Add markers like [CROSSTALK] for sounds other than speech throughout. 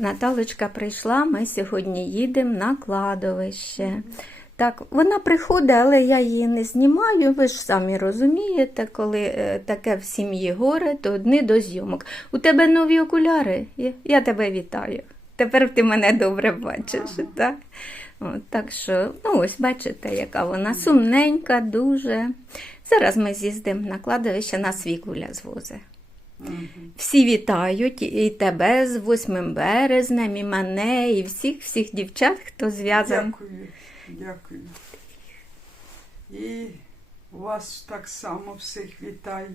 Наталочка прийшла, ми сьогодні їдемо на кладовище. Так, вона приходить, але я її не знімаю. Ви ж самі розумієте, коли е, таке в сім'ї горе, то одні до зйомок. У тебе нові окуляри? Я, тебе вітаю. Тепер ти мене добре бачиш. Так? От, так що, ну ось бачите, яка вона сумненька, дуже. Зараз ми з'їздимо на кладовище, нас вікуля звозить. Всі вітають і тебе з 8 березнем, і мене, і всіх всіх дівчат, хто зв'язаний. Дякую, дякую. І вас так само всіх вітаю.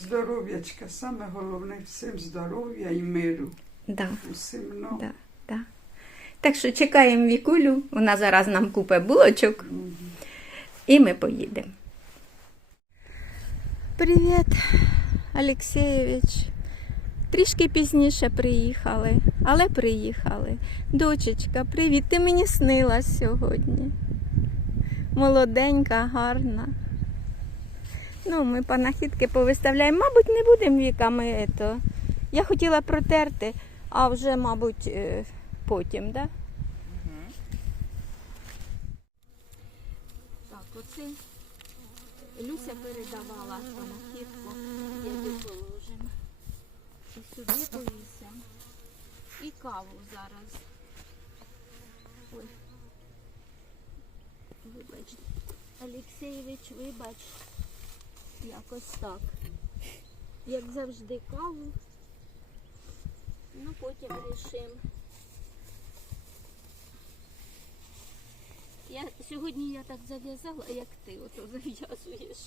Здоров'ячка, саме головне всім здоров'я і миру. Да, Усім ну, да, да. Так що чекаємо вікулю, вона зараз нам купить булочок, і ми поїдемо. Привіт, Олексійович. Трішки пізніше приїхали, але приїхали. Дочечка, привіт, ти мені снилась сьогодні. Молоденька, гарна. Ну, ми панахідки повиставляємо. Мабуть, не будемо віками. Ето. Я хотіла протерти, а вже, мабуть, е, потім, так? Да? Так, оце Люся передавала Сюди. І каву зараз. Ой. Вибачте. Олексійович, вибач. Якось так. Як завжди каву. Ну, потім рішимо. Я, сьогодні я так зав'язала, як ти ото зав'язуєш,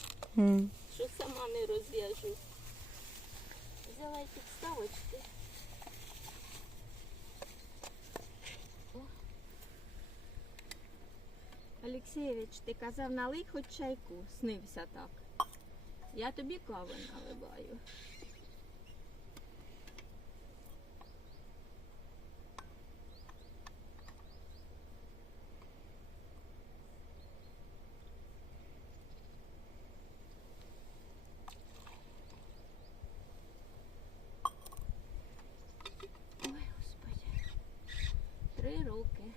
що сама не розв'яжу. Взяла й підставочки. Олексійович, ти казав, налий хоч чайку, снився так. Я тобі кави наливаю. ಓಕೆ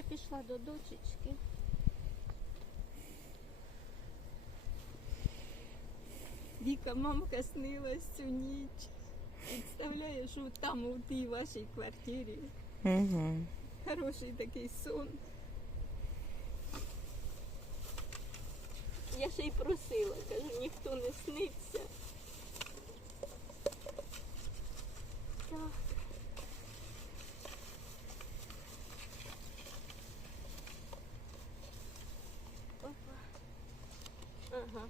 Я пішла до дочечки. Віка, мамка снилась цю ніч. Представляєш, от там у тій вашій квартирі. Угу. Хороший такий сон. Я ще й просила, кажу, ніхто не сниться. Так. Опа. Ага.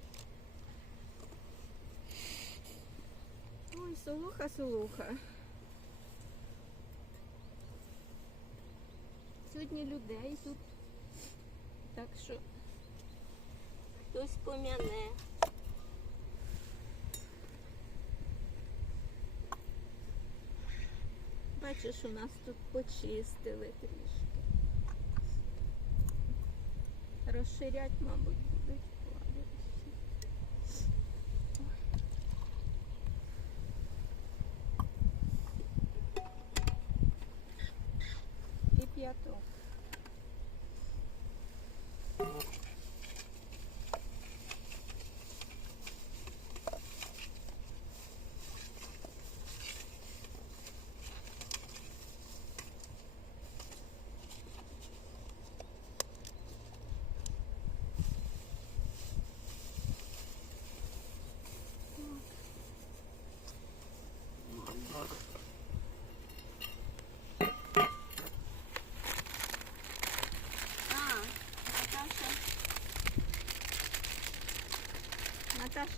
Ой, солоха, солоха. Сьогодні людей тут. Так що хтось пом'яне. Бачиш, у нас тут почистили трішки. Розширять, мабуть,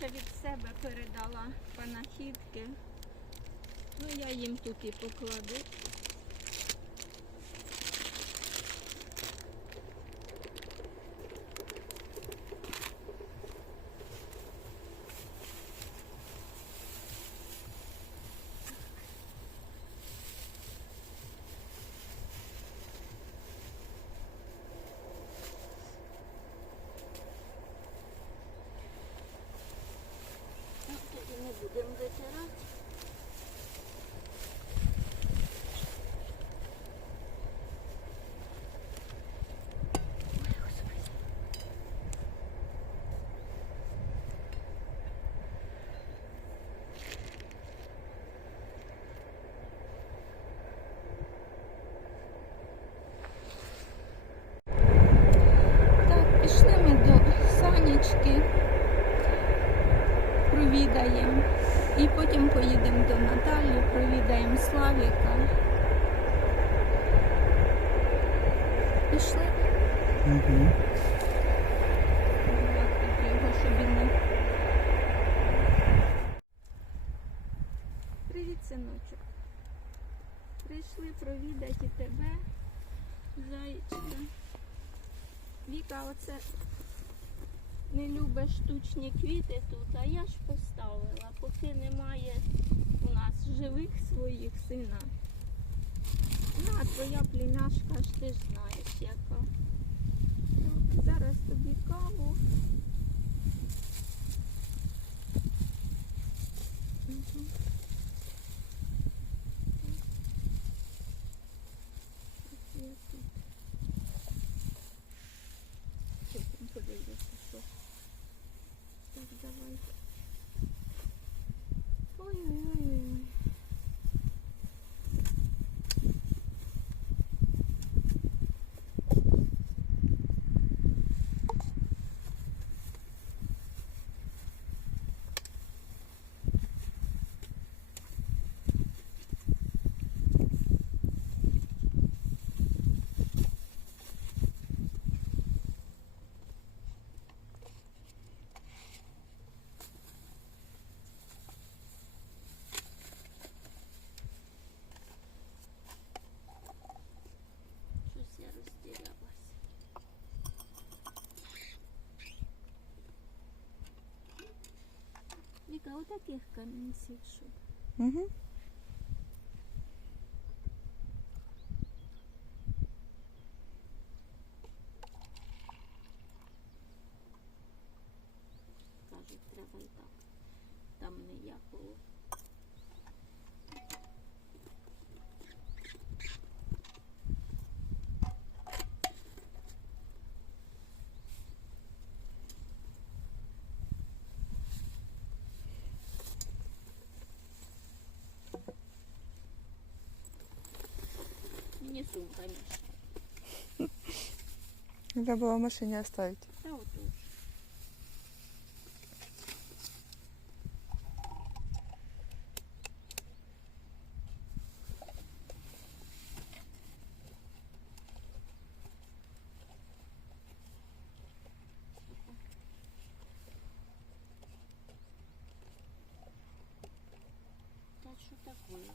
Наташа від себе передала панахідки. Ну, я їм тут і покладу. Славіка. Пішли. Угу. Його, щоб він не... Привіт, синочок. Прийшли провідати тебе, зайчика. Віка, оце не любить штучні квіти тут, а я ж поставила, поки немає живих своїх сина. На, твоя племяшка ж ти ж знаєш яка. Так, Зараз тобі каву. Мгм. Ось я тут. Потім подивлюся, що. Так, давай. Ой-ой-ой. Щось я розтірялась. Віка, отаких камінців, щоб. Угу. Кажуть, треба і так. Там ніякого. Надо было в машине оставить. Та отож. Та що таке?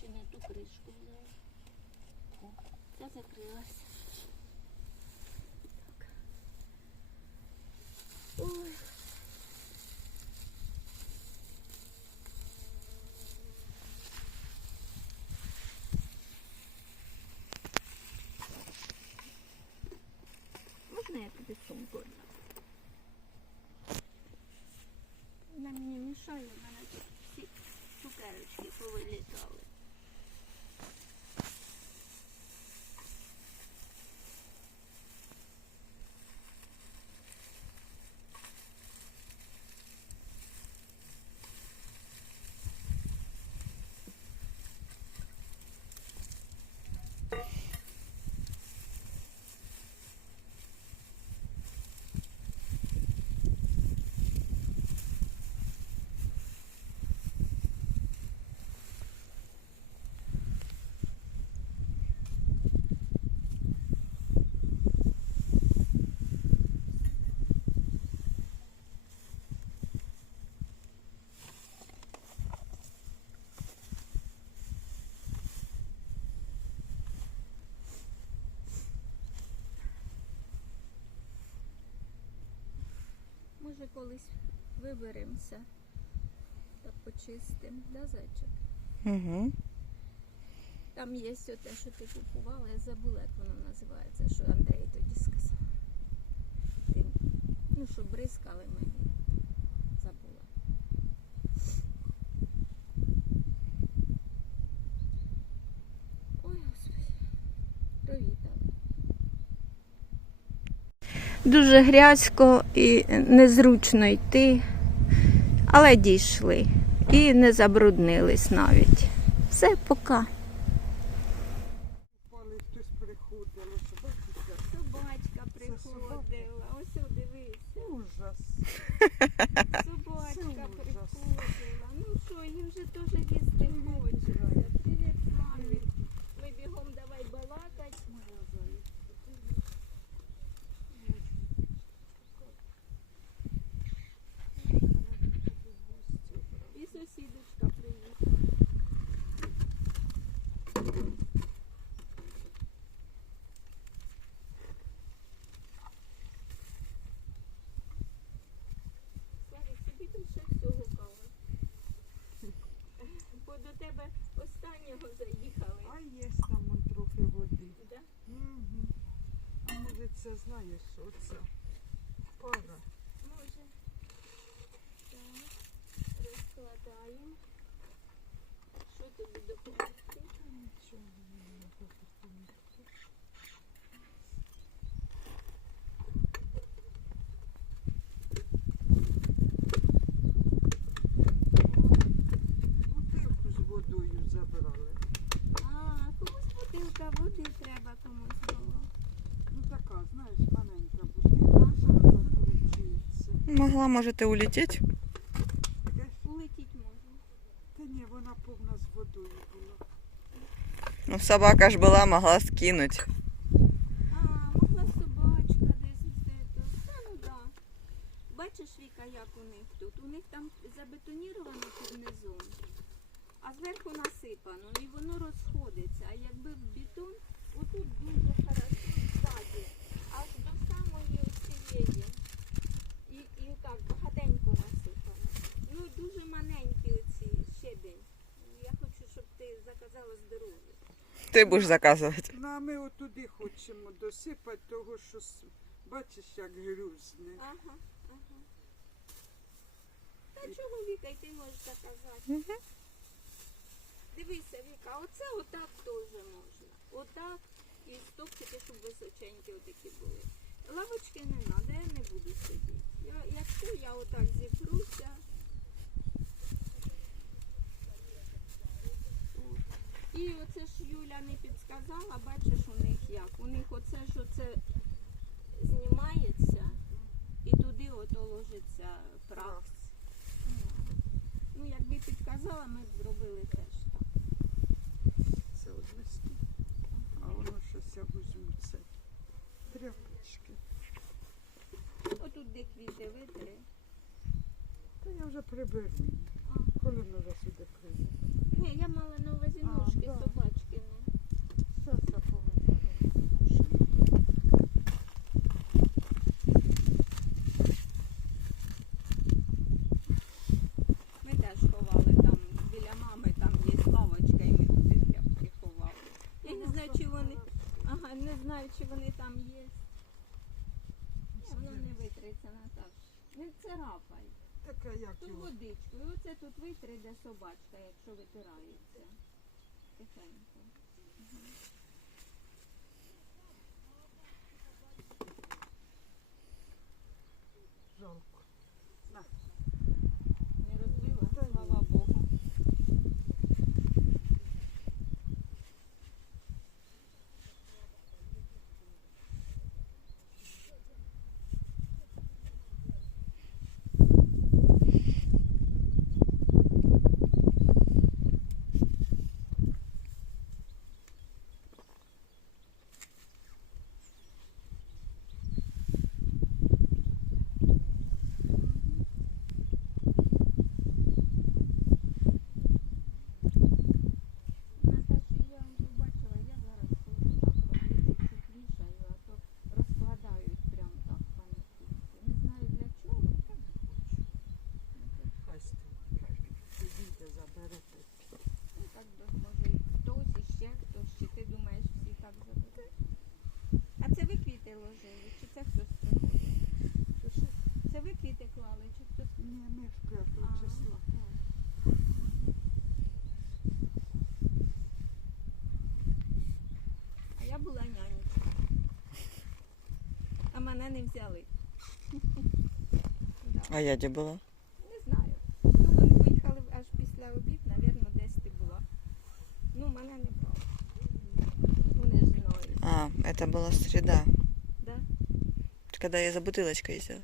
Чи не ту кришку взяла? О, ця може, колись виберемося та почистимо, да, зайчик? Угу. Там є все те, що ти купувала, я забула, як воно називається, що Андрій тоді сказав. Ну, що бризкали мені. Забула. Ой, господи. Привіт, Ада. Дуже грязько і незручно йти, але дійшли. І не забруднились навіть. Все, пока. Пали хтось приходило, що бачиш, як Собачка приходила. Ось о, дивися. ужас. Собачка Це ужас. приходила. Ну що, їм же теж їсти хочеться. Привіт, Славік. Ми бігом давай балакать. І сусідочка приїхала. Славік, собі тут ще всього кава. Бо до тебе останнього заїхали. А є там он трохи води. Да? Угу. А може це знаєш, оце пара. Може. Так. Розкладаємо. Що тобі допомогти? Нічого не допомогти. Бутилку з водою забрали. А, комусь бутилка води треба комусь було. Ну така, знаєш, маленька бутилка, закручується. Могла, можете, улететь? Таке? Улетіть можна. Та ні, вона повна з водою була. Ну, собака ж була, могла скинуть. А, могла собачка десь де то. Та ну да. Бачиш, Віка, як у них тут? У них там забетоніровано під низом, а зверху насипано, і воно розходиться. А якби в бетон, отут дуже хорошо ззаді, аж до самої цієї. І, і так багатенько насипано. Ну, дуже маленькі оці щебень. Я хочу, щоб ти заказала здоров'я. Ты будешь заказывать. Ну, а ми отуди хочемо досипати того, що с- бачиш, як грюзне. Ага, ага. Та чого Віка, й ти можеш заказати? Мгм. Дивися, Віка, оце отак теж можна. Отак і стопчики, щоб височенькі отакі були. Лавочки не треба, я не буду сидіти. Я, якщо я отак зіпруся. І оце ж Юля не підсказала, бачиш у них як. У них оце ж оце знімається і туди ото ложиться прах. Ну, якби підказала, ми б зробили теж так. Це однести. А воно щось я візьму це. Тряпочки. Отут де квіти витри. Та я вже приберу. Коли ми вже сюди прийдемо. Ні, я мала на увазі А, ножки да. собачкини. Все це повинно. Ми теж ховали там біля мами, там є лавочка, і ми туди тряпки ховали. Я не знаю, чи вони. Ага, не знаю, чи вони там є. Ні, воно не витриться, Наташ. Не царапай. Така як Тут його. водичку. І оце тут витри, де собачка, якщо витирається. Тихенько. Жалко. мене не взяли. [LAUGHS] Да. А я де була? Не знаю. Ну, вони поїхали аж після обід, навірно, десь ти була. Ну, мене не брали. Вони ж знають. А, это была среда. Да? Когда я за бутылочкой ездила.